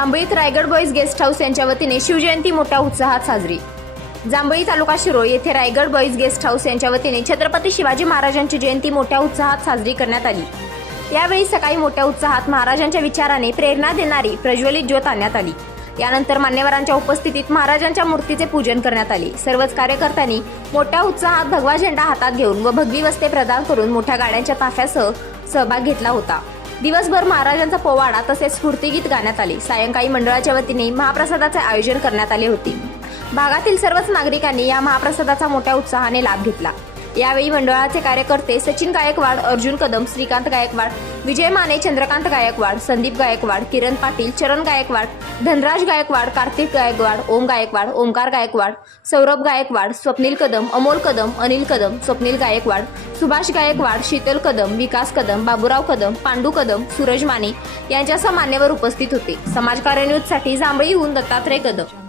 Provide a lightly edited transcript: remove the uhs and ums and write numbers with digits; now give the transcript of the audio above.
जांभळीत Raigad boys guest house यांच्या वतीने शिवजयंती मोठ्या उत्साहात साजरी। जांभळी तालुका शिरोळ येथे रायगड बॉईज गेस्ट हाऊस यांच्या वतीने छत्रपती शिवाजी महाराजांची जयंती मोठ्या उत्साहात साजरी करण्यात आली। यावेळी सकाळी मोठ्या उत्साहात महाराजांच्या विचाराने प्रेरणा देणारी प्रज्वलित ज्योत आणण्यात आली। यानंतर मान्यवरांच्या उपस्थितीत महाराजांच्या मूर्तीचे पूजन करण्यात आले। सर्वच कार्यकर्त्यांनी मोठ्या उत्साहात भगवा झेंडा हातात घेऊन व भगवी वस्त्रे प्रदान करून मोठ्या गाड्यांच्या ताफ्यासह सहभाग घेतला होता। दिवसभर महाराजांचा पोवाडा तसेच स्फूर्तिगीत गाण्यात आले। सायंकाळी मंडळाच्या वतीने महाप्रसादाचे आयोजन करण्यात आले होते। भागातील सर्वच नागरिकांनी या महाप्रसादाचा मोठ्या उत्साहाने लाभ घेतला। यावेळी मंडळाचे कार्यकर्ते सचिन गायकवाड, अर्जुन कदम, श्रीकांत गायकवाड, विजय माने, चंद्रकांत गायकवाड, संदीप गायकवाड, किरण पाटील, चरण गायकवाड, धनराज गायकवाड, कार्तिक गायकवाड, ओम गायकवाड, ओमकार गायकवाड, सौरभ गायकवाड, स्वप्नील कदम, अमोल कदम, अनिल कदम, स्वप्नील गायकवाड, सुभाष गायकवाड, शीतल कदम, विकास कदम, बाबूराव कदम, पांडू कदम, सूरज माने यांच्यासह मान्यवर उपस्थित होते। समाजकार्य न्यूजसाठी जांभळीहून दत्तात्रय कदम।